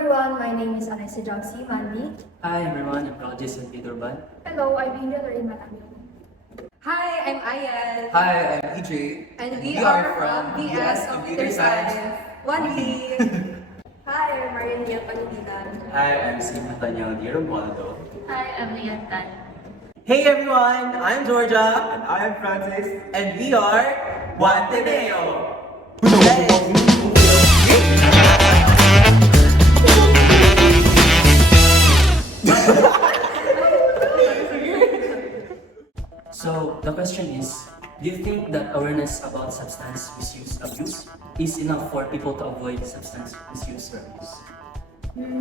everyone, my name is Anessa Jogsi Mandy. Hi everyone, I'm Carl Jason Peter Ban. Hello, I'm Angel Lorraine Matamio. Hi, I'm Ayan. Hi, I'm EJ. And we are from BS Computer Science. 1B. Hi, I'm Marian Nia Panibigan. Hi, I'm Steve Nathaniel Di Romualdo. Hi, I'm Lian Tan. Hey everyone, I'm Georgia, And I am Francis. and we are Guantaneo. So the question is, do you think that awareness about substance misuse abuse is enough for people to avoid substance misuse or abuse?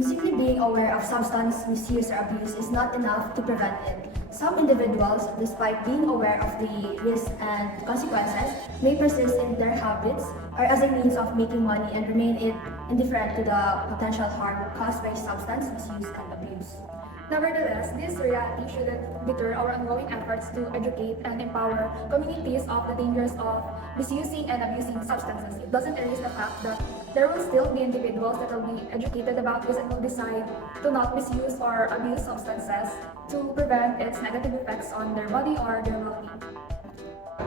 Simply being aware of substance misuse or abuse is not enough to prevent it. Some individuals, despite being aware of the risks and consequences, may persist in their habits or as a means of making money and remain indifferent to the potential harm caused by substance misuse and abuse. Nevertheless, this reality shouldn't deter our ongoing efforts to educate and empower communities of the dangers of misusing and abusing substances. It doesn't erase the fact that there will still be individuals that will be educated about this and will decide to not misuse or abuse substances to prevent its negative effects on their body or their well-being.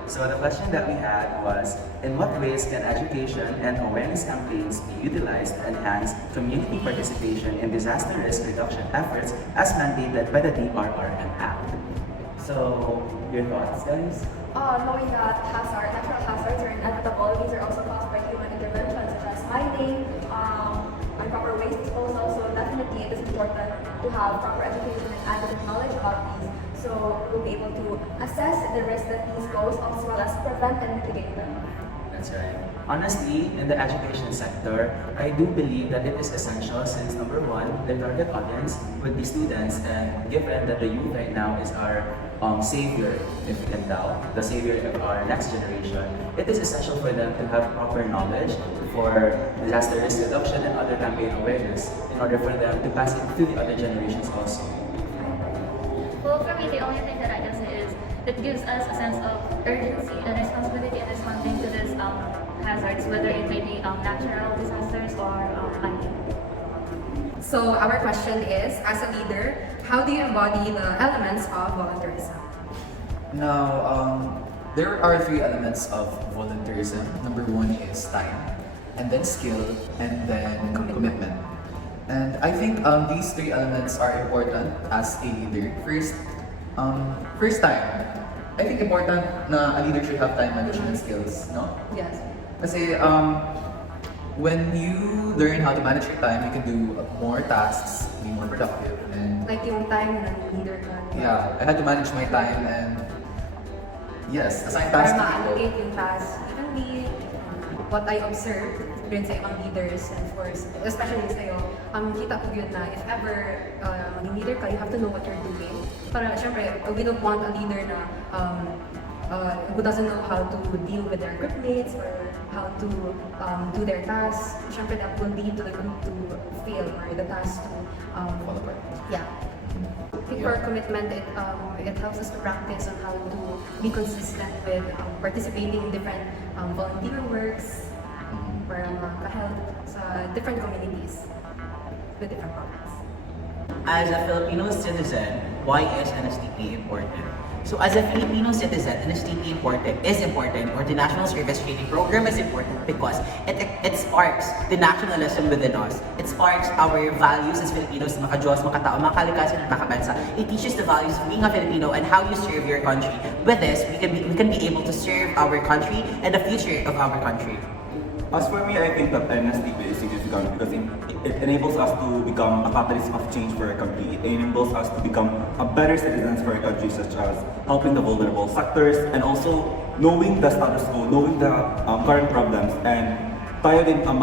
So the question that we had was, in what ways can education and awareness campaigns be utilized to enhance community participation in disaster risk reduction efforts as mandated by the DRRM Act? So, your thoughts, guys? Knowing that natural hazards are inevitable, these are also caused by human intervention such as mining, improper waste disposal. So definitely it is important to have proper education and adequate knowledge about these, so we'll be able to assess the risk that these pose as well as prevent and mitigate them. That's right. Honestly, in the education sector, I do believe that it is essential since number one, the target audience would be students, and given that the youth right now is our savior, if we can doubt, the savior of our next generation, it is essential for them to have proper knowledge for disaster risk reduction and other campaign awareness in order for them to pass it to the other generations also. Well, for me, the only thing that I can say is it gives us a sense of urgency and responsibility in responding to these hazards, whether it may be natural disasters or mining. So our question is, as a leader, how do you embody the elements of volunteerism? Now, there are three elements of volunteerism. Number one is time, and then skill, and then commitment. And I think these three elements are important as a leader. First time. I think important na a leader should have time management skills, no? Yes. Kasi when you learn how to manage your time, you can do more tasks, be more productive, and Like yung time na leader ka. yeah, I had to manage my time and yes, assign Para tasks to ma-allocate people. yung task evenly. What I observed rin sa ibang leaders, and of course, especially sa'yo, kita ko yun na if ever maging leader ka, you have to know what you're doing. Para syempre, we don't want a leader na who doesn't know how to deal with their group mates or how to do their tasks. Syempre, that will lead to the group to fail or the task to Fall apart. yeah. I think for commitment, it helps us to practice on how to be consistent with participating in different volunteer works para makahelp sa different communities with different programs. As a Filipino citizen, why is NSTP important? So as a Filipino citizen, NSTP is important, or the National Service Training Program is important because it sparks the nationalism within us. It sparks our values as Filipinos, maka-Diyos, makatao, makalikasan, at makabansa. It teaches the values of being a Filipino and how you serve your country. With this, we can be able to serve our country and the future of our country. As for me, I think that NSTP is significant because it enables us to become a catalyst of change for our country. It enables us to become a better citizens for our country, such as helping the vulnerable sectors and also knowing the status quo, knowing the current problems, and tayo din ang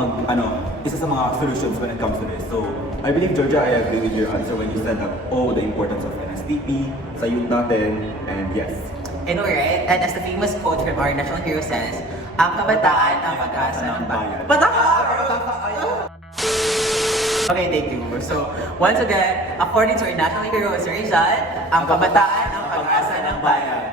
isa sa mga solutions when it comes to this. So, I believe, Georgia, I agree with your answer when you said that, the importance of NSTP sa youth natin, and yes. I know, right? And as the famous quote from our national hero says, ang kabataan ang pag-asa ng bayan. Okay, thank you. So, once again, according to our national hero, Sir Rizal, ang kabataan ang pag-asa ng bayan.